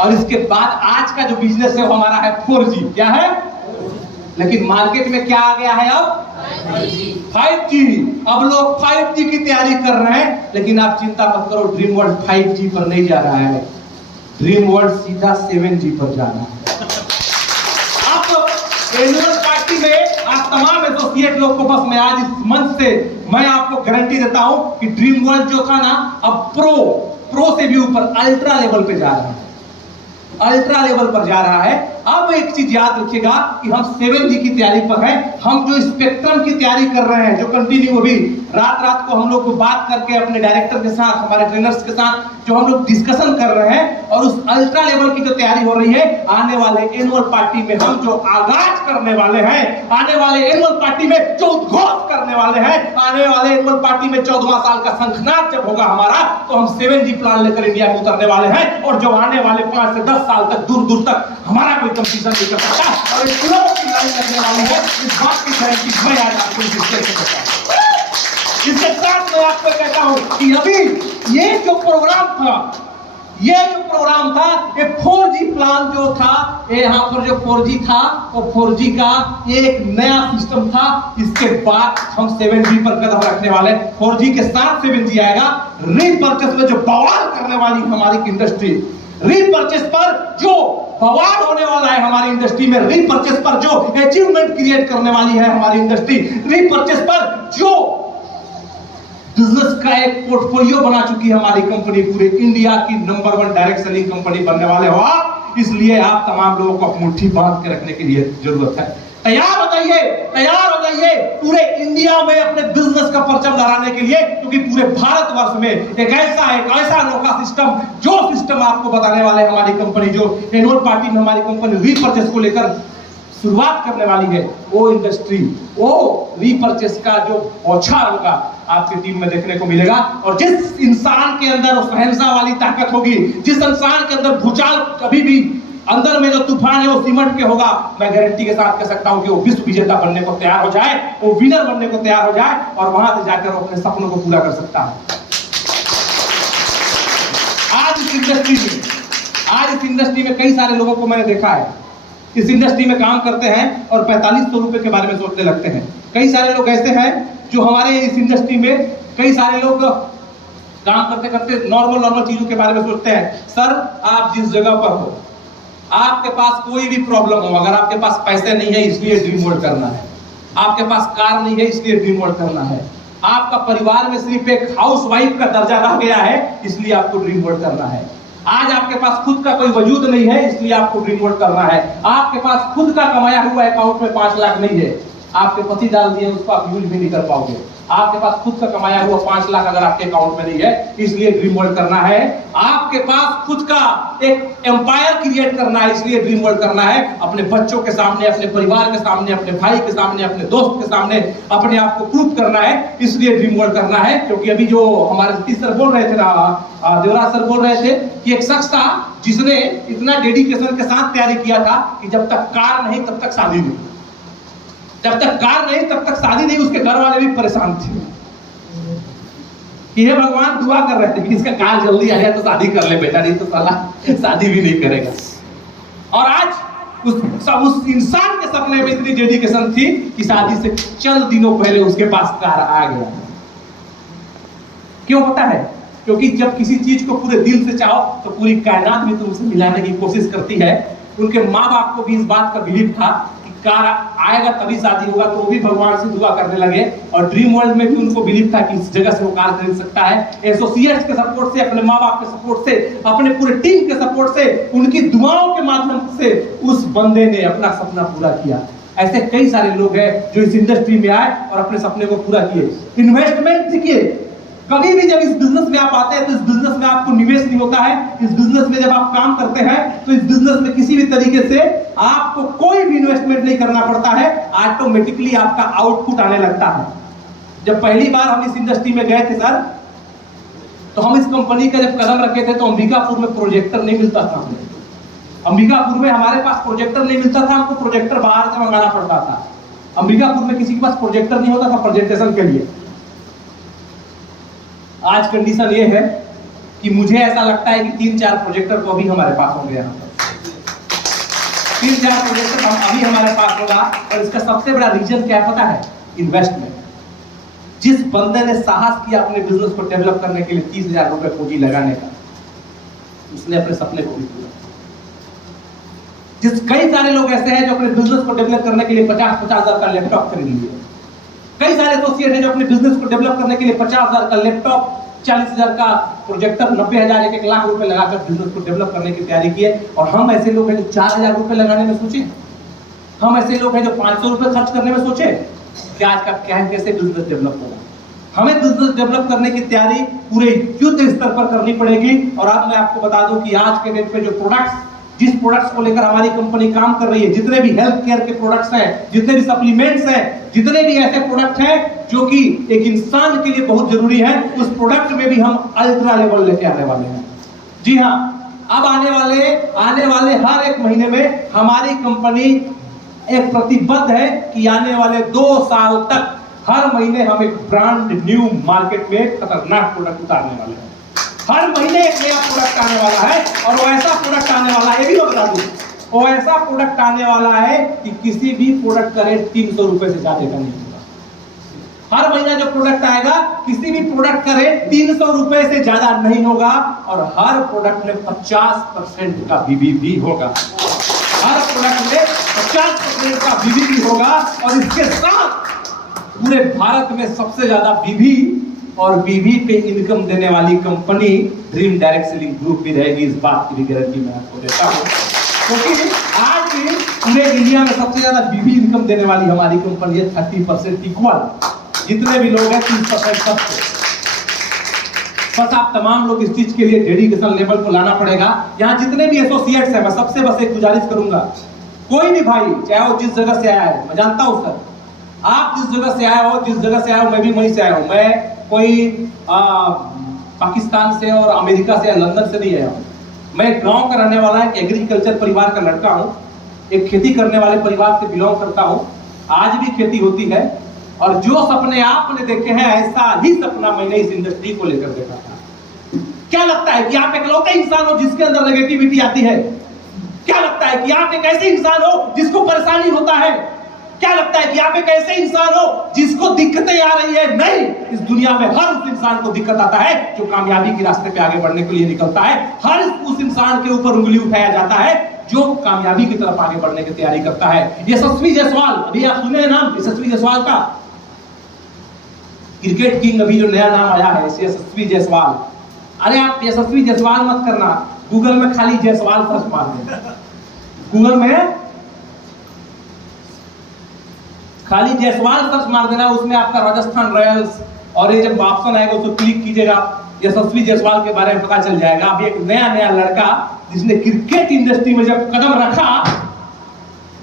और इसके बाद आज का जो बिजनेस है वो हमारा है 4G। क्या है? लेकिन मार्केट में क्या आ गया है अब? 5G। अब लोग 5G की तैयारी कर रहे हैं, लेकिन आप चिंता मत करो, ड्रीम वर्ल्ड 5G पर नहीं जा रहा है, ड्रीम वर्ल्ड सीधा 7G पर जा रहा है। आप एनुअल पार्टी में आप तमाम एसोसिएट लोग को बस मैं आज इस मंच से मैं आपको गारंटी देता हूं कि ड्रीम वर्ल्ड जो था ना, अब प्रो से भी ऊपर अल्ट्रा लेवल पे जा रहा है, अल्ट्रा लेवल पर जा रहा है। अब एक चीज याद रखिएगा कि हम 7G की तैयारी पर हैं। हम जो स्पेक्ट्रम की तैयारी कर रहे हैं, जो कंटिन्यू अभी रात को हम लोग बात करके अपने डायरेक्टर के साथ, हमारे ट्रेनर्स के साथ जो हम लोग डिस्कशन कर रहे हैं, और उस अल्ट्रा लेवल की जो तैयारी हो रही है, आने वाले एनुअल पार्टी में हम जो आगाज करने वाले हैं, आने वाले एनुअल पार्टी में जो उद्घोष करने वाले हैं, आने वाले एनुअल पार्टी में 14वां साल का शंखनाद जब होगा हमारा, तो हम 7G प्लान लेकर इंडिया में उतरने वाले हैं। और जो आने वाले 5 से 10 साल तक दूर तक हमारा कोई कंपटीशन नहीं कर सकता, और इस की लड़ाई करने वाली है, इस बात की गारंटी मैं आज आपको देता हूं। इसके साथ मैं आपको कहता हूं कि अभी ये जो प्रोग्राम था, ये 4G प्लान जो था, यहाँ पर जो 4G था, वो 4G का एक नया सिस्टम था। इसके बाद हम 7G पर कदम रखने वाले हैं। 4G के साथ 7G आएगा। रीपर्चेस में जो बवाल करने वाली हमारी इंडस्ट्री, रीपर्चेस पर जो बवाल होने वाला है हमारी इंडस्ट्री में, रीपर्चेस पर जो अचीवमेंट क्रिएट करने वाली है हमारी इंडस्ट्री, रीपर्चेस पर जो बिजनेस का एक पोर्टफोलियो बना चुकी है हमारी कंपनी, पूरे इंडिया की नंबर 1 डायरेक्ट सेलिंग कंपनी बनने वाले हो आप। इसलिए आप तमाम लोगों को मुट्ठी बांध के रखने के लिए जरूरत है। तैयार हो जाइए पूरे इंडिया में अपने बिजनेस का परचम लहराने के लिए, क्योंकि पूरे भारतवर्ष में एक ऐसा अनोखा सिस्टम, जो सिस्टम आपको बताने वाले हमारी कंपनी, जो एनुअल पार्टी में हमारी कंपनी रीपर्चेस को लेकर शुरुआत करने वाली है, वो इंडस्ट्री, वो रीपर्चेस का जो औछार होगा आपकी टीम में देखने को मिलेगा। और जिस इंसान के अंदर शहंशाह वाली ताकत होगी, जिस इंसान के अंदर भूचाल कभी भी अंदर में जो तूफान है वो सिमट के होगा, मैं गारंटी के साथ कह सकता हूं कि वो विश्व विजेता बनने को तैयार हो जाए, वो विनर बनने को तैयार हो जाए, और वहां से जाकर वो अपने सपनों को पूरा कर सकता है। आज इस इंडस्ट्री में कई सारे लोगों को मैंने देखा है, इस इंडस्ट्री में काम करते हैं और 4500 रुपए के बारे में सोचने लगते हैं। कई सारे लोग ऐसे हैं जो हमारे इस इंडस्ट्री में, कई सारे लोग काम करते करते नॉर्मल चीजों के बारे में सोचते हैं। सर, आप जिस जगह पर हो, आपके पास कोई भी प्रॉब्लम हो, अगर आपके पास पैसे नहीं है इसलिए ड्रीम वर्ल्ड करना है, आपके पास कार नहीं है इसलिए ड्रीम वर्ल्ड करना है, आपका परिवार में सिर्फ एक हाउसवाइफ का दर्जा रह गया है इसलिए आपको ड्रीम वर्ल्ड करना है, आज आपके पास खुद का कोई वजूद नहीं है इसलिए आपको ड्रीम वर्ल्ड करना है, आपके पास खुद का कमाया हुआ अकाउंट में 5 लाख नहीं है, आपके पति डाल दिए उसको आप यूज भी नहीं कर पाओगे, आपके पास खुद का कमाया हुआ 5 लाख अगर आपके अकाउंट में नहीं है इसलिए ड्रीम वर्ल्ड करना है, आपके पास खुद का एक एम्पायर क्रिएट करना है इसलिए ड्रीम वर्ल्ड करना है, अपने बच्चों के सामने, अपने परिवार के सामने, अपने भाई के सामने, अपने दोस्त के सामने अपने आप को प्रूव करना है इसलिए ड्रीम वर्ल्ड करना है। क्योंकि अभी जो हमारे सतीश सर बोल रहे थे ना, देवराज सर बोल रहे थे कि एक शख्स था जिसने इतना डेडिकेशन के साथ तैयारी किया था कि जब तक कार नहीं तब तक शादी नहीं, जब तक कार नहीं तब तक शादी नहीं, उसके घर वाले भी परेशान थे कि हे भगवान, दुआ कर रहे थे कि इसका कार जल्दी आ जाए तो शादी कर ले बेटा, नहीं तो साला शादी भी नहीं करेगा। और आज उस इंसान के सपने में इतनी डेडिकेशन थी कि शादी से चंद दिनों पहले उसके पास कार आ गया। क्यों पता है? क्योंकि जब किसी चीज को पूरे दिल से चाहो तो पूरी कायनात भी तुमसे मिलाने की कोशिश करती है। उनके माँ बाप को भी इस बात का बिलीव था कि कार आएगा तभी शादी होगा, तो वो भी भगवान से दुआ करने लगे। और ड्रीम वर्ल्ड में भी उनको बिलीव था कि इस जगह से वो कार खरीद सकता है। एसोसिएट्स के सपोर्ट से, अपने माँ बाप के सपोर्ट से, अपने पूरे टीम के सपोर्ट से, उनकी दुआओं के माध्यम से उस बंदे ने अपना सपना पूरा किया। ऐसे कई सारे लोग हैं जो इस इंडस्ट्री में आए और अपने सपने को पूरा किए। इन्वेस्टमेंट देखिए, कभी भी जब इस बिजनेस में आप आते हैं तो इस बिजनेस में आपको निवेश नहीं होता है। इस बिजनेस में जब आप काम करते हैं तो इस बिजनेस में किसी भी तरीके से आपको कोई भी इन्वेस्टमेंट नहीं करना पड़ता है, ऑटोमेटिकली आपका आउटपुट आने लगता है। जब पहली बार हम इस इंडस्ट्री में गए थे सर, तो हम इस कंपनी का जब कदम रखे थे तो अंबिकापुर में प्रोजेक्टर नहीं मिलता था। अंबिकापुर में हमारे पास प्रोजेक्टर नहीं मिलता था, हमको प्रोजेक्टर बाहर से मंगाना पड़ता था। अंबिकापुर में किसी के पास प्रोजेक्टर नहीं होता था प्रेजेंटेशन के लिए। आज कंडीशन ये है कि मुझे ऐसा लगता है कि 3-4 प्रोजेक्टर तो अभी हमारे पास होंगे यहाँ पर, 3-4 प्रोजेक्टर अभी हमारे पास होगा। और इसका सबसे बड़ा रीजन क्या पता है? इन्वेस्टमेंट। जिस बंदे ने साहस किया अपने बिजनेस को डेवलप करने के लिए 30,000 रुपए पूंजी लगाने का, उसने अपने सपने को भी पूरा। कई सारे लोग ऐसे हैं जो अपने बिजनेस को डेवलप करने के लिए 50-50 हजार का लैपटॉप खरीद लिए। कई सारे एसोसिएट हैं जो अपने बिजनेस को डेवलप करने के लिए 50,000 का लैपटॉप, 40,000 का प्रोजेक्टर, 90,000 1 लाख रुपए लगाकर बिजनेस को डेवलप करने की तैयारी की है। और हम ऐसे लोग हैं जो 4,000 रुपए लगाने में सोचे, हम ऐसे लोग हैं जो 500 रुपए खर्च करने में सोचे कि आज का क्या है, कैसे बिजनेस डेवलप होगा। हमें बिजनेस डेवलप करने की तैयारी पूरे युद्ध स्तर पर करनी पड़ेगी। और आज मैं आपको बता दूं कि आज के डेट पे जो प्रोडक्ट्स, जिस प्रोडक्ट्स को लेकर हमारी कंपनी काम कर रही है, जितने भी हेल्थ केयर के प्रोडक्ट्स हैं, जितने भी सप्लीमेंट्स हैं, जितने भी ऐसे प्रोडक्ट हैं जो कि एक इंसान के लिए बहुत जरूरी है, उस प्रोडक्ट में भी हम अल्ट्रा लेवल लेके आने वाले हैं। जी हाँ, अब आने वाले हर एक महीने में हमारी कंपनी एक प्रतिबद्ध है कि आने वाले 2 साल तक हर महीने हम एक ब्रांड न्यू मार्केट में खतरनाक प्रोडक्ट उतारने वाले हैं। हर महीने एक नया प्रोडक्ट आने वाला है। और वो ऐसा प्रोडक्ट आने वाला है, ये भी मैं बता दूं, वो ऐसा प्रोडक्ट आने वाला है कि किसी भी प्रोडक्ट का रेट 300 रुपए से ज्यादा का नहीं होगा। हर महीना जो प्रोडक्ट आएगा, किसी भी प्रोडक्ट का रेट 300 रुपए से ज्यादा नहीं होगा। और हर प्रोडक्ट में 50% का बीबी होगा। हर प्रोडक्ट में 50% का बीबी होगा। और इसके साथ पूरे भारत में सबसे ज्यादा बीबी और बीबी पे इनकम देने वाली company dream direct selling group भी रहेगी। इस बात की भी गारंटी मैं आपको देता हूं, क्योंकि आज भी पूरे इंडिया में सबसे ज्यादा बीबी इनकम देने वाली हमारी कंपनी है। 30% इक्वल, जितने भी लोग हैं 30% सबसे। बस आप तमाम लोग इस चीज के लिए डेडिकेशन लेवल को लाना पड़ेगा। यहाँ जितने भी एसोसिएट्स हैं, मैं सबसे बस एक गुजारिश करूंगा, कोई भी भाई, चाहे वो जिस जगह से आया है, मैं जानता हूं सर, आप जिस जगह से आए हो, मैं भी वहीं से आया हूं। मैं कोई पाकिस्तान से और अमेरिका से या लंदन से नहीं आया हूं। मैं गांव का रहने वाला, एक एग्रीकल्चर परिवार का लड़का हूं, एक खेती करने वाले परिवार से बिलोंग करता हूं। आज भी खेती होती है। और जो सपने आपने देखे हैं, ऐसा ही सपना मैंने इस इंडस्ट्री को लेकर देखा था। क्या लगता है कि आप एक लौटे इंसान हो जिसके अंदर नेगेटिविटी आती है? क्या लगता है कि आप एक ऐसे इंसान हो जिसको परेशानी होता है? क्या लगता है कि आप एक ऐसे इंसान हो जिसको दिक्कतें आ रही है? नहीं, इस दुनिया में हर उस इंसान को दिक्कत आता है जो कामयाबी के रास्ते पे आगे बढ़ने के लिए निकलता है। हर उस इंसान के ऊपर उंगली उठाया जाता है जो कामयाबी की तरफ आगे बढ़ने की तैयारी करता है। यशस्वी जायसवाल, अभी आप सुने हैं नाम यशस्वी जायसवाल का? क्रिकेट किंग अभी जो नया नाम आया है, यशस्वी जायसवाल। अरे आप यशस्वी जायसवाल मत करना, गूगल में खाली जायसवाल सर्च मार देना। गूगल में खाली जायसवाल सर्च मार देना, उसमें आपका राजस्थान रॉयल्स और ये जब ऑप्शन आएगा उसको क्लिक कीजिएगा, यशस्वी जायसवाल के बारे में पता चल जाएगा। अभी एक नया लड़का जिसने क्रिकेट इंडस्ट्री में जब कदम रखा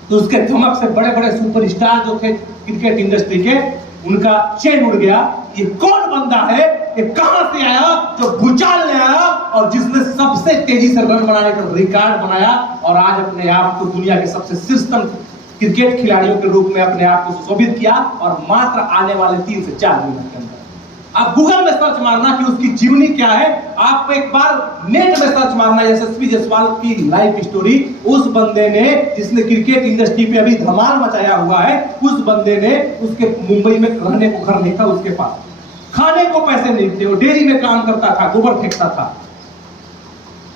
तो उसके धमक से बड़े सुपरस्टार जो थे क्रिकेट इंडस्ट्री के, उनका चैन उड़ गया। ये कौन बंदा है, ये कहां से आया जो भूचाल ले आया और जिसने सबसे तेजी से रन बनाने का रिकॉर्ड बनाया और आज अपने आप को दुनिया के सबसे शीर्षतम क्रिकेट खिलाड़ियों के रूप में अपने आप को सुशोभित किया। और मात्र आने वाले 3 से 4 महीने के अंदर आप गूगल में सर्च मारना कि उसकी जीवनी क्या है, आप एक बार नेट में सर्च मारना यशस्वी जायसवाल की लाइफ स्टोरी। उस बंदे ने जिसने क्रिकेट इंडस्ट्री पे अभी धमाल मचाया हुआ है, उस बंदे ने, उसके मुंबई में रहने को घर नहीं था उसके पास, खाने को पैसे नहीं थे, वो डेयरी में काम करता था, गोबर फेंकता था,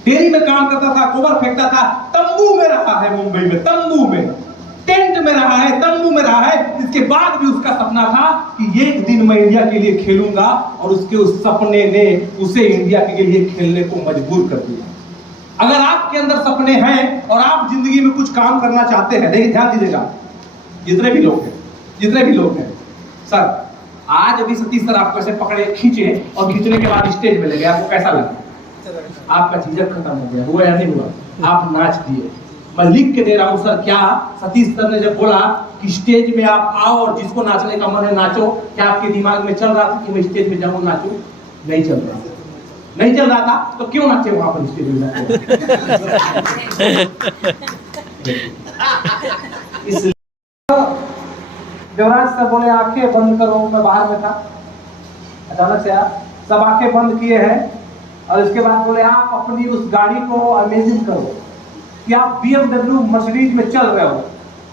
डेयरी में काम करता था, गोबर फेंकता था, तंबू में रहा है मुंबई में, तंबू में, टेंट में रहा है, तंबू में रहा है। इसके बाद भी उसका सपना था कि एक दिन मैं इंडिया के लिए खेलूंगा और उसके उस सपने ने उसे इंडिया के लिए खेलने को मजबूर कर दिया। अगर आपके अंदर सपने हैं और आप जिंदगी में कुछ काम करना चाहते हैं, देखिए ध्यान दीजिएगा, जितने भी लोग हैं सर, आज अभी सतीश सर आपको ऐसे पकड़े, खींचे और खींचने के बाद स्टेज में ले गए, आपको कैसा लगा? आपका झिझक खत्म हो गया, हुआ या नहीं हुआ? आप नाच दिए। मैं लिख के दे रहा हूं सर, क्या सतीश सर ने जब बोला कि स्टेज में आप आओ और जिसको नाचने का मन है नाचो, क्या आपके दिमाग में चल रहा था कि मैं स्टेज में जाऊं नाचूं? नहीं चल रहा था। तो क्यों नाचे वहां पर स्टेज में? इसलिए देवराज सर बोले आंखें बंद करो, मैं बाहर में था, अचानक से आप सब आंखें बंद किए हैं और इसके बाद बोले आप अपनी उस गाड़ी को इमेजिन करो कि आप BMW मर्सिडीज में चल रहे हो,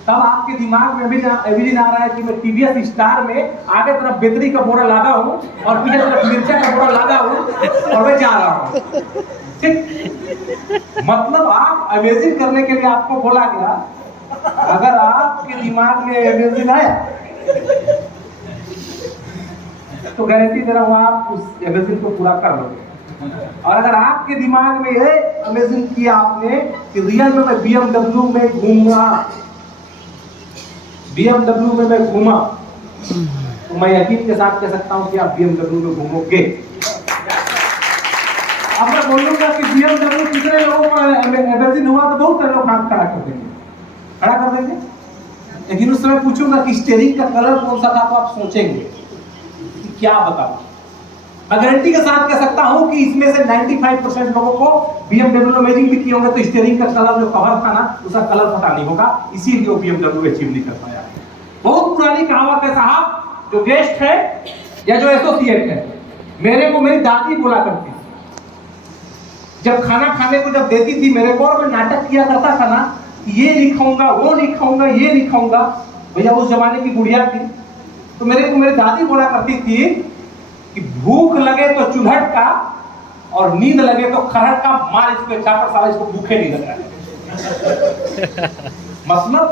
तब आपके दिमाग में इमेजिन आ रहा है कि मैं TVS स्टार में आगे तरफ बेतरी का बोरा लगा हूँ और पीछे तरफ मिर्चा का बोरा लगा हूँ और मैं जा रहा हूँ। ठीक, मतलब आप इमेजिन करने के लिए आपको बोला गया, अगर आपके दिमाग में इमेजिन आया तो गारंटी दे रहा हूँ आप उस इमेजिन को पूरा कर लोगे। और अगर आपके दिमाग में ये इमेजिन किया आपने कि रियल में मैं BMW में घूमूंगा, BMW में मैं घूमा, तो मैं यकीन के साथ कह सकता हूं कि आप BMW में घूमोगे। अब मैं बोलूंगा कि BMW कितने लोगों को इमेजिन हुआ तो बहुत सारे लोग हाथ खड़ा कर देंगे। लेकिन उस समय पूछूंगा कि स्टीयरिंग का कलर कौन सा था, तो आप सोचेंगे कि क्या बताऊं। मैं गारंटी के साथ कह सकता हूं कि इसमें से 95% लोगों को BMW इमेजिन भी किए होंगे, तो स्टीयरिंग का कलर जो कवर था ना, उसका कलर पता नहीं होगा, इसीलिए वो BMW अचीव नहीं कर पाया। बहुत पुरानी कहावत है साहब, जो गेस्ट है या जो एसोसिएट है, मेरे को मेरी दादी बोला करती, जब खाना खाने को जब देती थी मेरे को, और मैं नाटक किया करता था ना, ये लिखाऊंगा, वो लिखाऊंगा, ये लिखाऊंगा, भैया उस जमाने की गुड़िया थी, तो मेरे को मेरी दादी बोला करती थी कि भूख लगे तो चुल्हट का और नींद लगे तो खरहट का, मार इसको चापर साला, इसको भूखे नहीं लग रहा। मतलब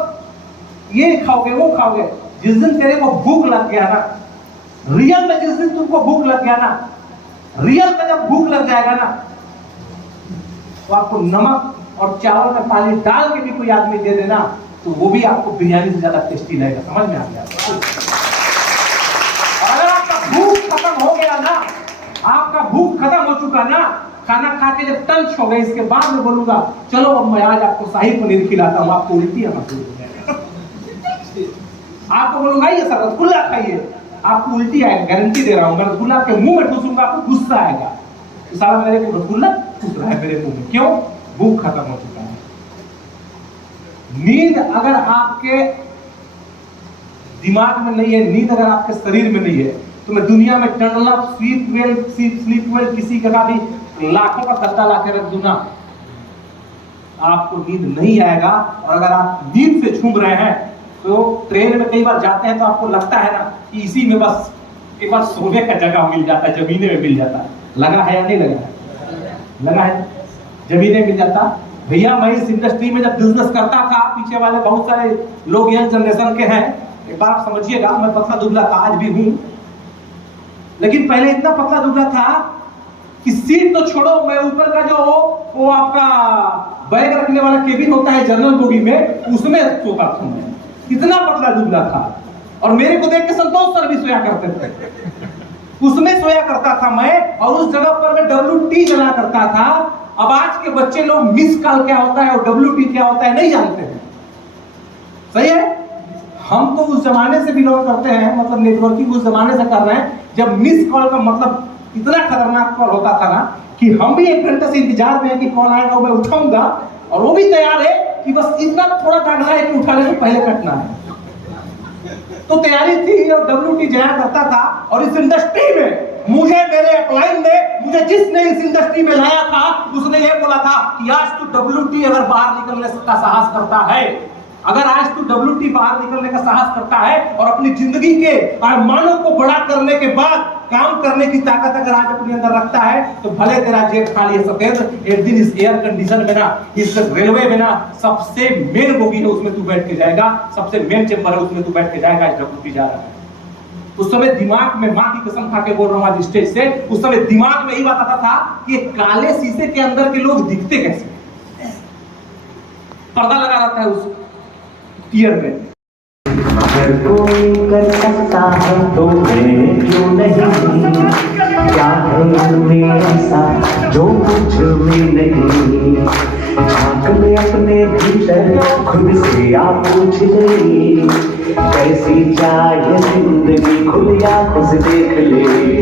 ये खाओगे वो खाओगे, जिस दिन तेरे को भूख लग गया ना, रियल में जिस दिन तुमको भूख लग गया ना, रियल में जब भूख लग जाएगा ना, तो आपको नमक और चावल में पानी डाल के भी कोई आदमी दे देना, तो वो भी आपको बिरयानी से ज्यादा टेस्टी लगेगा। समझ में आ गया? भूख खत्म हो गया ना, आपका भूख खत्म हो चुका ना, खाना खा के जब टंच हो गए, इसके बाद में बोलूंगा चलो अब मैं आज आपको शाही पनीर खिलाता हूं, आपको उल्टी आना शुरू हो जाएगा। आपको बोलूंगा ये सर रसगुल्ला खाइए, आपको उल्टी आएगा, गारंटी दे रहा हूं। रसगुल्ला आपके मुंह में ठूसूंगा, आपको गुस्सा आएगा, तो साला मेरे को रसगुल्ला ठूस रहा है मेरे मुंह में, क्यों? भूख खत्म हो चुका है। नींद अगर आपके दिमाग में नहीं है, नींद अगर आपके शरीर में नहीं है, तो मैं दुनिया में टनल स्लीप वेल किसी का भी लाखों का गद्दा ला के रख दूं ना, आपको नींद नहीं आएगा। और अगर आप नींद से झूम रहे हैं, तो ट्रेन में कई बार जाते हैं तो आपको लगता है ना कि इसी में बस एक बार सोने का जगह मिल जाता है, जमीने में मिल जाता है। लगा है या नहीं लगा है? लगा है, जमीने मिल जाता। भैया मैं इस इंडस्ट्री में जब बिजनेस करता था, पीछे वाले बहुत सारे लोग यंग जनरेशन के हैं, एक बार आप समझिएगा, मैं पतला दुबला था, आज भी हूं, लेकिन पहले इतना पतला दुबला था कि सीट तो छोड़ो, मैं ऊपर का जो वो आपका बैग रखने वाला केबिन होता है जनरल बोगी में, उसमें सोता था मैं, इतना पतला दुबला था। और मेरे को देख के संतोष सर भी सोया करते थे, उसमें सोया करता था मैं, और उस जगह पर मैं WT चला करता था। अब आज के बच्चे लोग मिस कॉल क्या होता है और WT क्या होता है नहीं जानते हैं, सही है? हम तो उस जमाने से बिलोंग करते हैं, मतलब नेटवर्किंग उस जमाने से कर रहे हैं जब मिस कॉल का मतलब इतना खतरनाक कॉल होता था ना, कि हम भी 1 घंटे से इंतजार में है कि कॉल आएगा, मैं उठाऊंगा, और वो भी तैयार है कि बस इतना थोड़ा टागला है कि उठाने से पहले कटना है। तो तैयारी थी और WT जाया करता था। और इस इंडस्ट्री में मुझे, मेरे अपलाइन ने, मुझे जिसने इस इंडस्ट्री में लाया था, उसने ये बोला था कि आज तू WT अगर बाहर निकलने का साहस करता है, अगर आज तू WT बाहर निकलने का साहस करता है और अपनी जिंदगी के अरमानों को बड़ा करने के बाद काम करने की ताकत अगर आज अपने अंदर रखता है, तो भले तेरा जेब खाली है सफेद, एक दिन इस एयर कंडीशन में ना, इस रेलवे में ना, सबसे मेन बोगी है उसमें तू बैठ के जाएगा, सबसे मेन चेंबर है उसमें तू बैठ के जाएगा। इस WT जा रहा है। उस समय दिमाग में, मां की कसम खा के बोल रहा हूं आज स्टेज से, उस समय दिमाग में यही बात आता था कि काले शीशे के अंदर के लोग दिखते कैसे, पर्दा लगा रहता है उस टीयर में। अगर कोई कर सकता है तो मैं क्यों नहीं, क्या है उनमें ऐसा जो कुछ भी नहीं, झांक ले अपने भीतर खुद से आप पूछ ले, कैसी चाहे जिंदगी खुद आंखों से देख ले।